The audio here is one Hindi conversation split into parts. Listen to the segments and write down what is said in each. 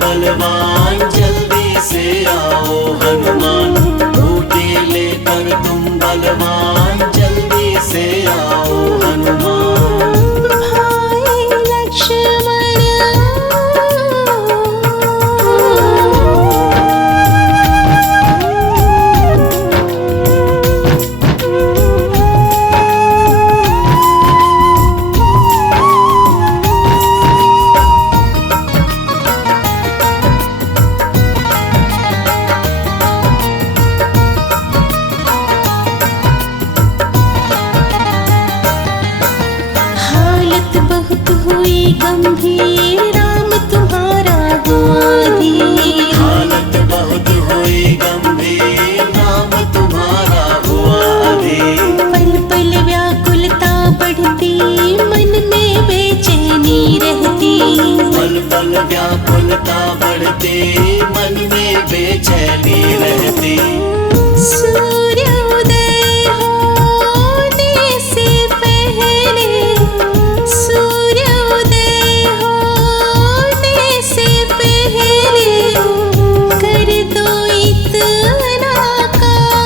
बलवान जल्दी से आओ हनुमान। बूटी लेकर तुम बलवान जल्दी से आओ हनुमान। भाई लक्ष्मण गंभीर, राम तुम्हारा हुआ धीर। हालत बहुत हुई गंभीर, राम तुम्हारा हुआ अधीर। पल पल व्याकुलता बढ़ती, मन में बेचैनी रहती। पल पल व्याकुलता बढ़ती, मन में बेचैनी रहती। सूर्योदय होने से पहले, सूर्योदय होने से पहले कर दो इतना काम।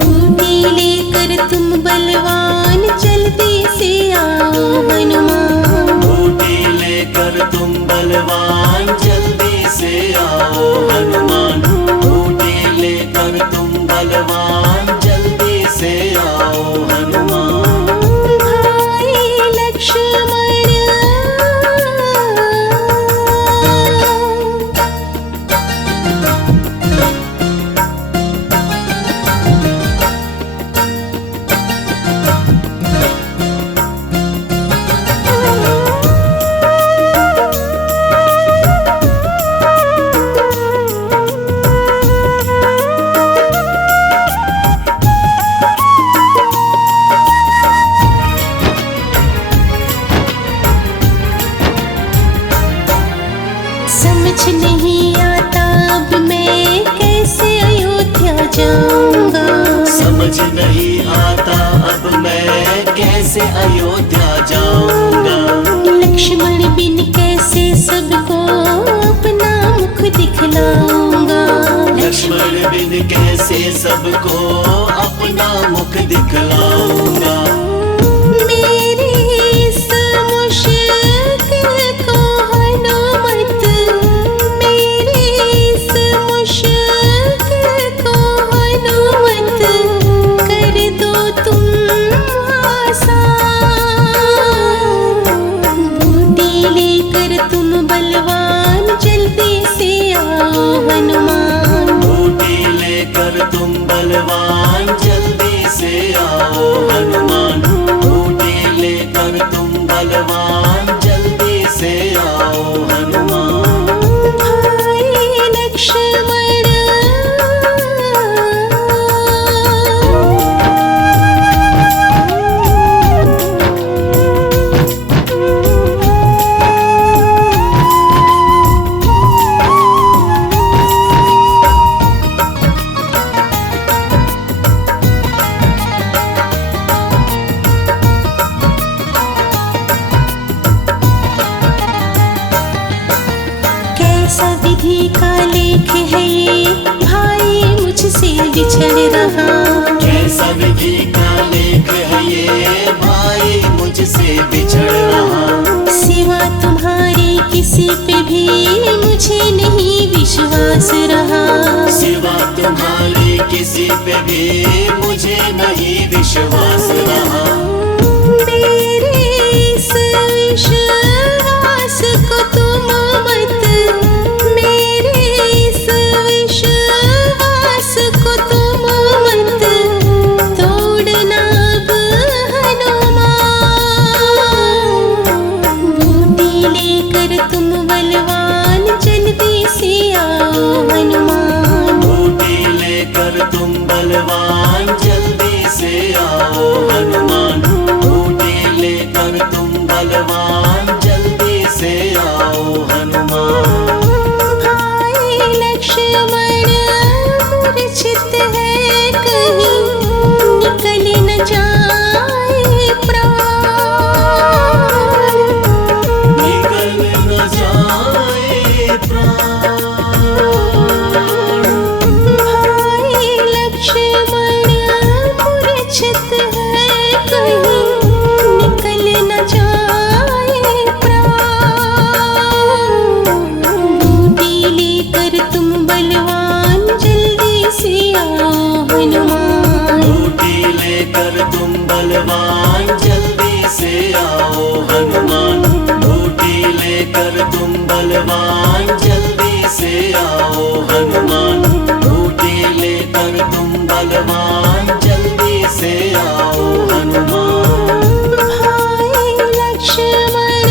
बूटी लेकर तुम बलवान जल्दी से आओ हनुमान। बूटी लेकर तुम बलवान जल्दी से आओ हनुमान। बूटी लेकर तुम बलवान जल्दी से आओ हनुमान। भाई लक्ष्मण समझ नहीं आता अब मैं कैसे अयोध्या जाऊंगा। समझ नहीं आता अब मैं कैसे अयोध्या जाऊंगा। लक्ष्मण बिन कैसे सबको अपना मुख दिखलाऊंगा। लक्ष्मण बिन कैसे सबको अपना मुख दिखलाऊंगा। मेरी इस मुश्किल को हनुमत, मेरी इस मुश्किल को हनुमत कर दो तुम आसान। बूटी लेकर तुम बलवान जल्दी से आओ हनुमान। बूटी लेकर तुम बलवान जल्दी से आओ हनुमान। बूटी लेकर तुम बलवान जल्दी से आओ हनुमान। भाई लक्ष्मण कैसा विधि का लेख है ये, भाई मुझसे बिछड़ रहा। कैसा विधि का लेख है ये, भाई मुझसे बिछड़ रहा। सिवा तुम्हारे किसी पे भी मुझे नहीं विश्वास रहा। सिवा तुम्हारे किसी पे भी मुझे नहीं विश्वास रहा। मेरे इस विश्वास को तुम मत, मेरे इस विश्वास को तुम मत तोड़ना अब हनुमान। बूटी लेकर तुम बलवान जल्दी से आओ हनुमान। बूटी लेकर तुम बलवान जल्दी से आओ भाई लक्ष्मण मूर्छित है, कहीं निकल न जाए प्राण। बूटी लेकर तुम बलवान जल्दी से आओ हनुमान। बूटी लेकर तुम बलवान जल्दी से आओ हनुमान। बूटी लेकर तुम बलवान जल्दी से आओ हनुमान। बूटी लेकर तुम बलवान जल्दी से आओ हनुमान। भाई लक्ष्मण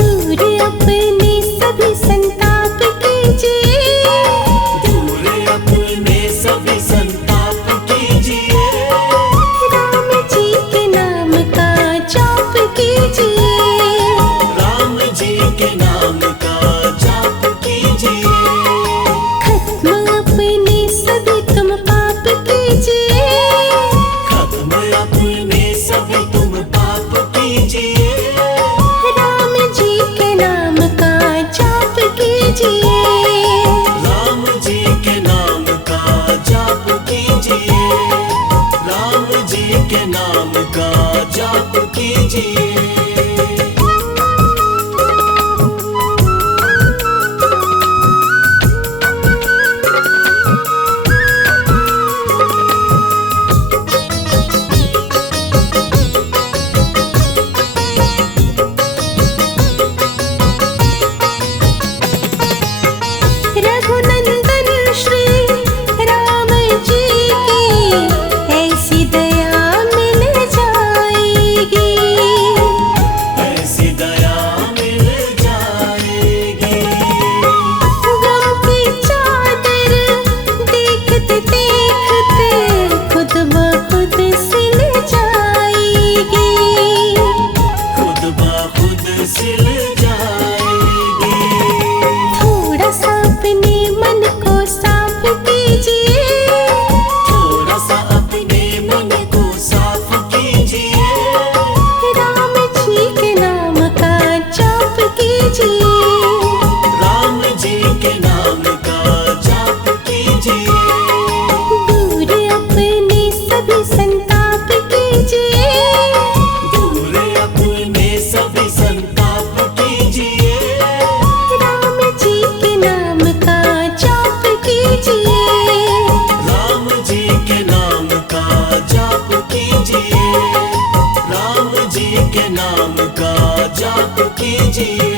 दूर अपने सभी संताप कीजिए। दूर अपने सभी संताप कीजिए। राम जी के नाम का जाप कीजिए। राम जी के नाम का जाप कीजिए। खत्म अपने सभी तुम पाप कीजिए। खत्म अपने सभी तुम पाप कीजिए। राम जी के नाम का जाप कीजिए। राम जी के नाम का जाप कीजिए। राम जी के नाम का जाप कीजिए। रघुनंदन श्री राम जी की ऐसी दया मिल जाएगी। ऐसी दया मिल जाएगी। गम की चादर देखते देखते खुद ब खुद सिल जाएगी। खुद ब खुद सिल जाएगी। थोड़ा सा अपने मन को साफ कीजिए। थोड़ा सा अपने मन को साफ कीजिए। राम जी के नाम का जाप कीजिए। राम जी के नाम का जाप कीजिए। दूर अपने सभी संताप कीजिए। दूर अपने सभी संताप कीजिए। राम जी के नाम का जाप कीजिए। राम जी के नाम का जाप कीजिए। राम जी के नाम का जाप कीजिए।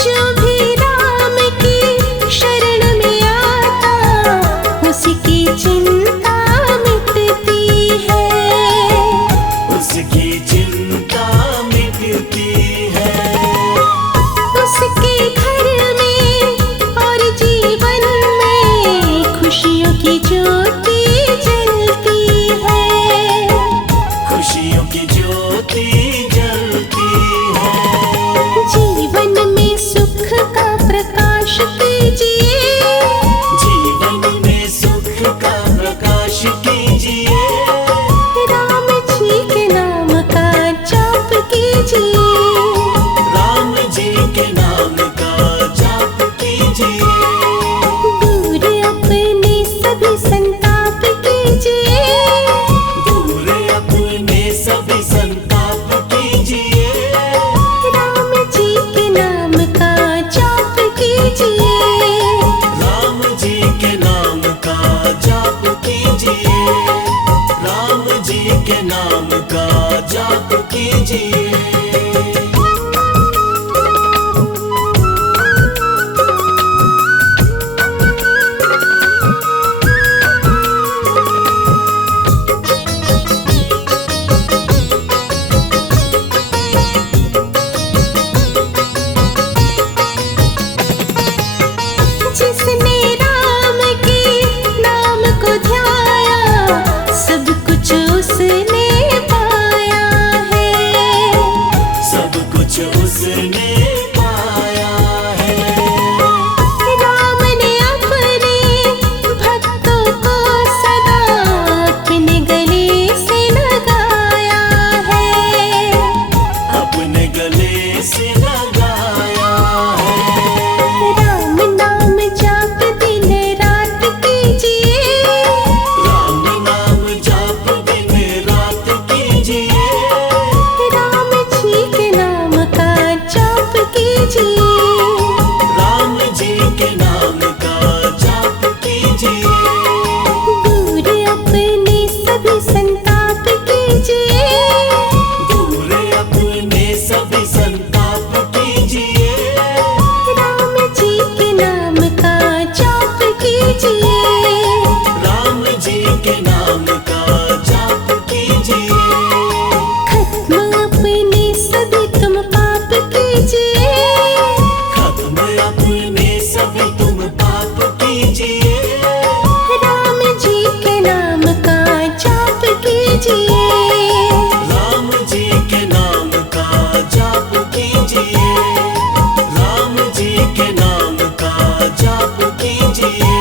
जो भी राम की शरण में आता उसकी चिंता मिटती है। उसकी चिंता मिटती है। उसके घर में और जीवन में खुशियों की ज्योति जलती है। खुशियों की ज्योति जलती है। जीवन में सुख का प्रकाश कीजिए। जीवन में सुख का प्रकाश कीजिए। राम जी के नाम का जाप कीजिए। राम जी के नाम का जाप कीजिए। दूर अपने सभी संताप कीजिए। दूर अपने सभी संताप कीजिए। राम जी के नाम का जाप कीजिए। राम जी के नाम का जाप कीजिए। राम जी के नाम का जाप कीजिए। के नाम का जाप कीजिए,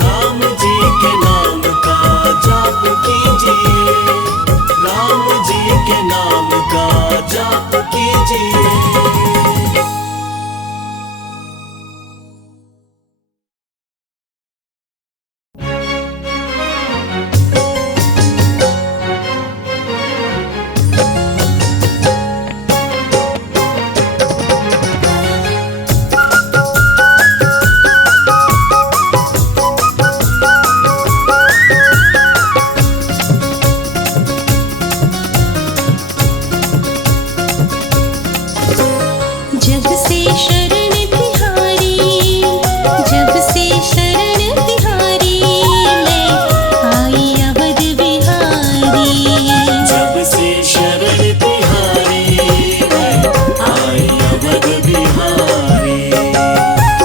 राम जी के नाम का जाप कीजिए, राम जी के नाम का जाप कीजिए। जब से शरण तिहारी, जब से शरण तिहारी, मैं आई अवध बिहारी। जब से शरण तिहारी, मैं आई अवध बिहारी।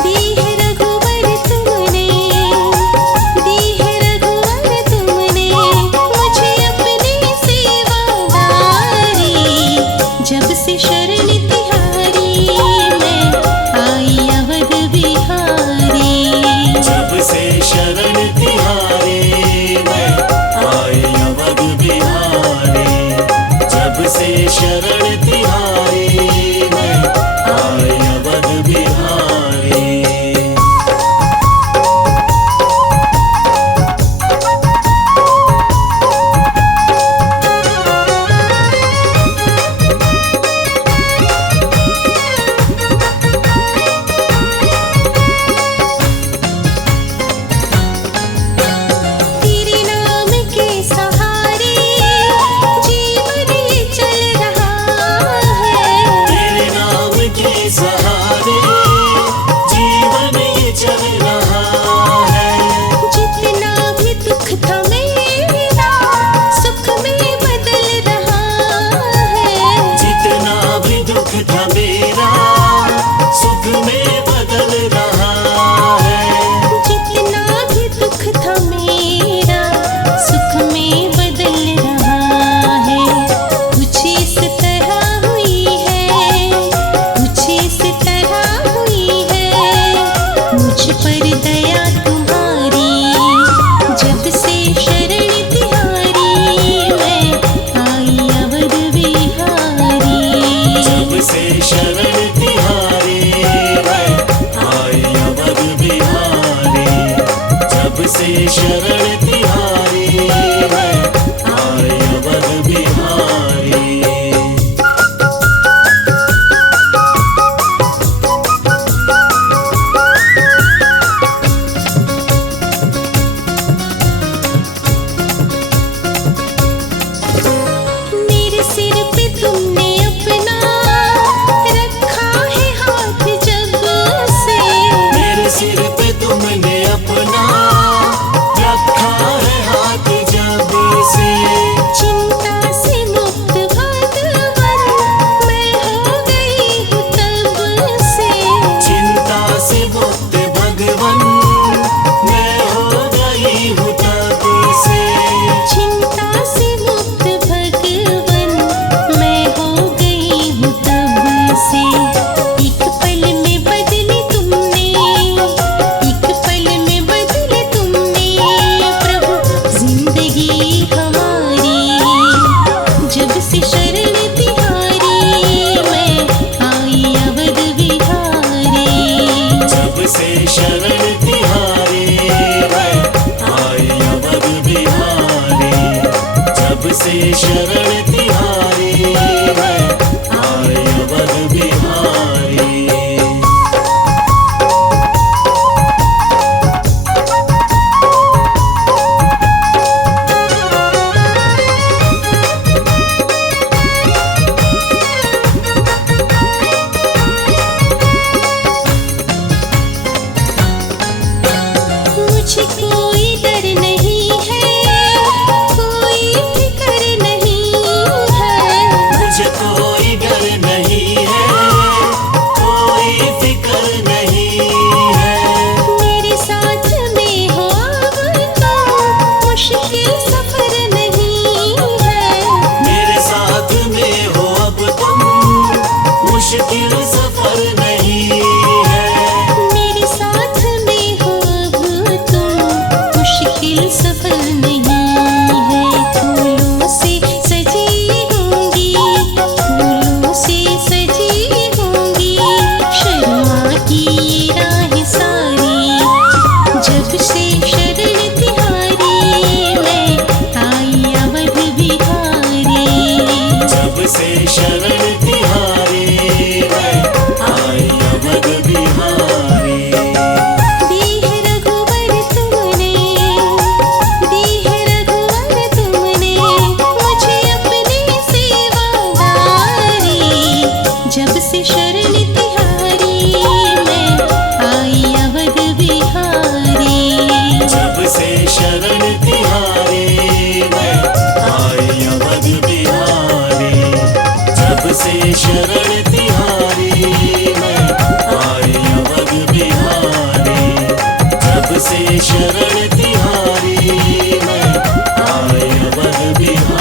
दी है रघुवर तुमने, दी है रघुवर तुमने, मुझे अपनी सेवादारी। जब से शरण तिहारी, मैं आई अवध बिहारी। जब से शरण तिहारी, मैं आई अवध बिहारी। जब से शरण तिहारी, मैं आई अवध बिहारी। तेरे नाम के सहारे जीवन ये चल रहा है। तेरे नाम के सहारे जीवन ये चल रहा है। जितना भी दुख था मेरा, सुख में बदल रहा है। जितना भी दुख था मेरा, सुख में बदल रहा है। जितना भी दुख था मेरा, सुख में बदल रहा है। कुछ इस तरह हुई है, कुछ इस तरह हुई है, मुझ पर दया तुम्हारी। जब से शरण तिहारी, मैं आई अवध बिहारी। जब से शरण तिहारी, मैं आई अवध बिहारी। जब से शरण तिहारी, मैं आई अवध बिहारी। मेरे सिर पे तुमने अपना रखा है हाथ जब से। मेरे सिर पे तुमने अपना रखा है हाथ जब से। चिंता से मुक्त भगवन मैं हो गई हूँ तब से। चिंता से मुक्त भगवन मैं हो गई हूँ तब से। चिंता से मुक्त भगवन मैं हो गई हूँ तब से। एक पल में बदली तुमने, एक पल में बदली तुमने प्रभु जिंदगी हमारी। जब से शरण तिहारी, मैं आई अवध बिहारी। जब से शरण तिहारी, मैं आई अवध बिहारी। जब से शरण तिहारी, मैं आई अवध बिहारी। मुझे कोई डर नहीं है, कोई फिक्र नहीं है। मुझे कोई डर नहीं है, शरण तिहारी मैं आए अवध बिहारी, जब से शरण तिहारी मैं आए अवध बिहारी।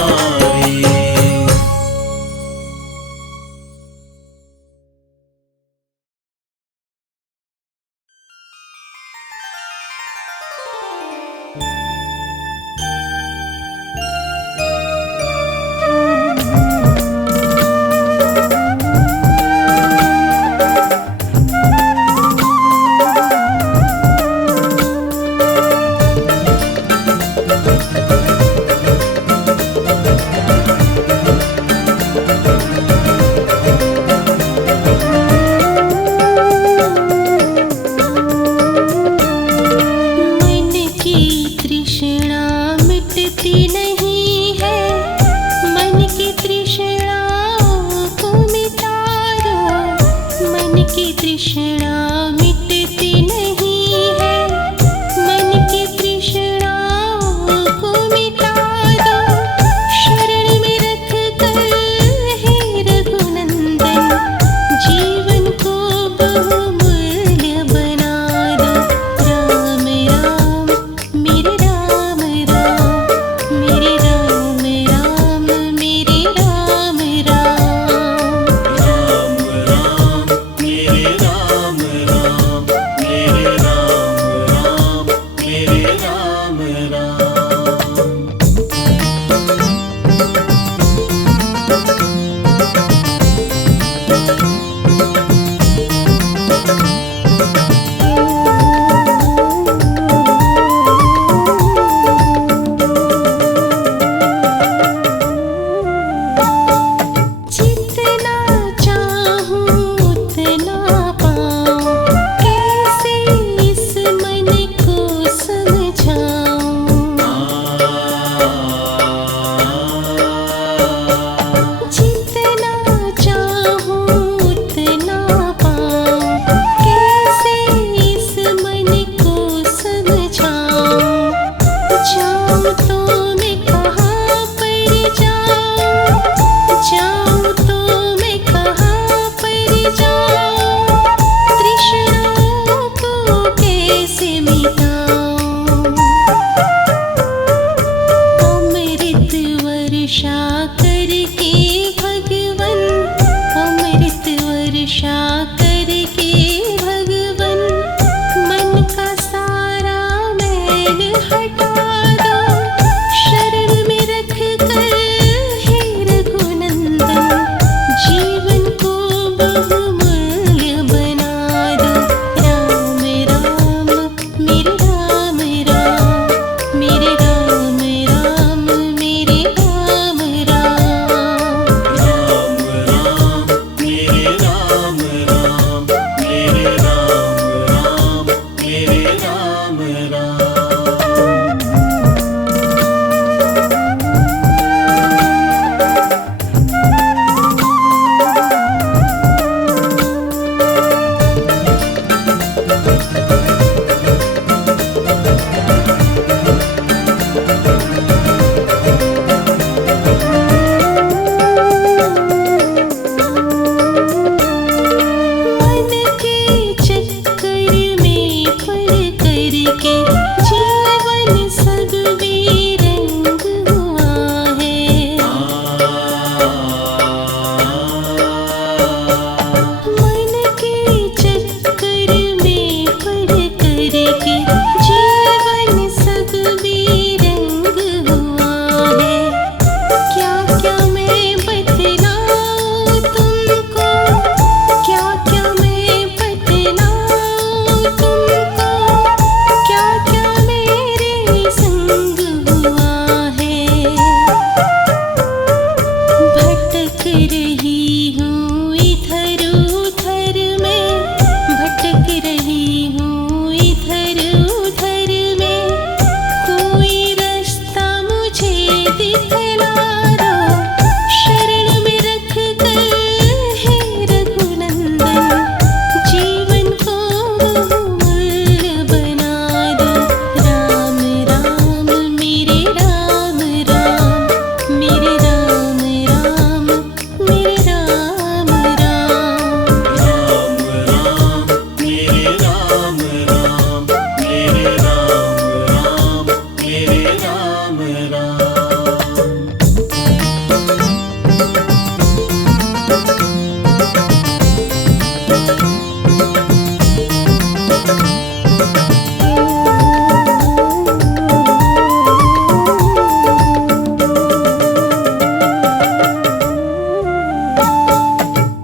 राम राम मेरे राम राम मेरे राम राम।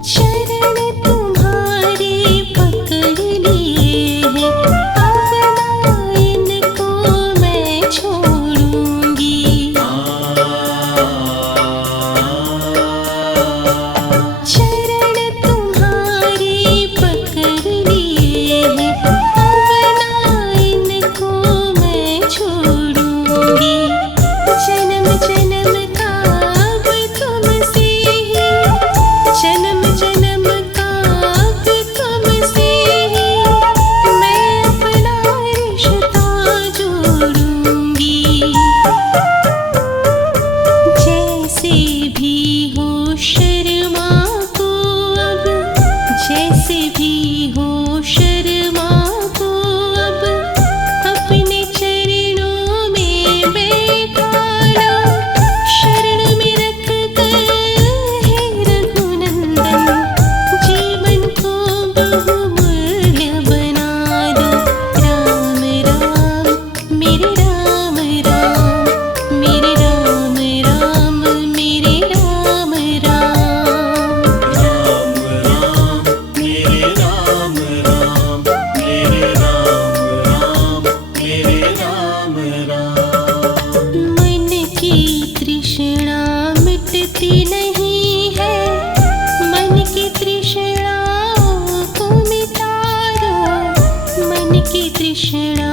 शरण तुम्हारे पकड़ लिए हैं, अब ना इनको मैं छोड़ूंगी। शरण तुम्हारे पकड़ लिए हैं, अब ना इनको मैं छोड़ूंगी। जन्म जन्म का अब तुमसे ही, जन्म जन्म का अब तुमसे ही मैं अपना रिश्ता जोड़ूंगी। जैसे भी हो शर्मा को अब, जैसे भी हो शर्मा को अब, अपने चरणों में बैठा लो। शरण में रख कर हे रघुनंदन, जीवन को बहुमूल्य बना दो। राम राम मेरे राम राम मेरे राम राम मेरे राम राम। राम राम मेरे राम राम मेरे राम राम मेरे राम राम। मन की तृष्णा मिटती नहीं है, मन की तृष्णाओं को मिटा दो। मन की तृष्णा